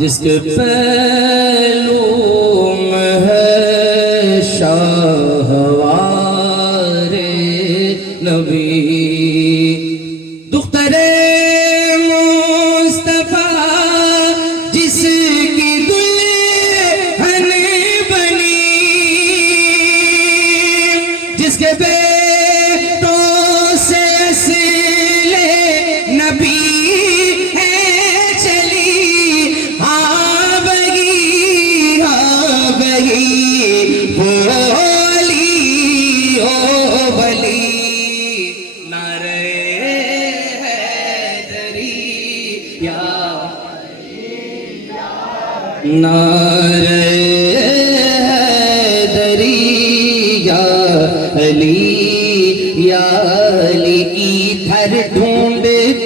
जिसके पहलू में है शाहवारे नबी। दुख्तरे मुस्तफा जिसकी दुल्हन बनी, जिसके बेटों से असले नबी है चली, हाँ बगी बोली ओ बली। नारे हैदरी या नारे हैदरी या अली इधर ढूंढ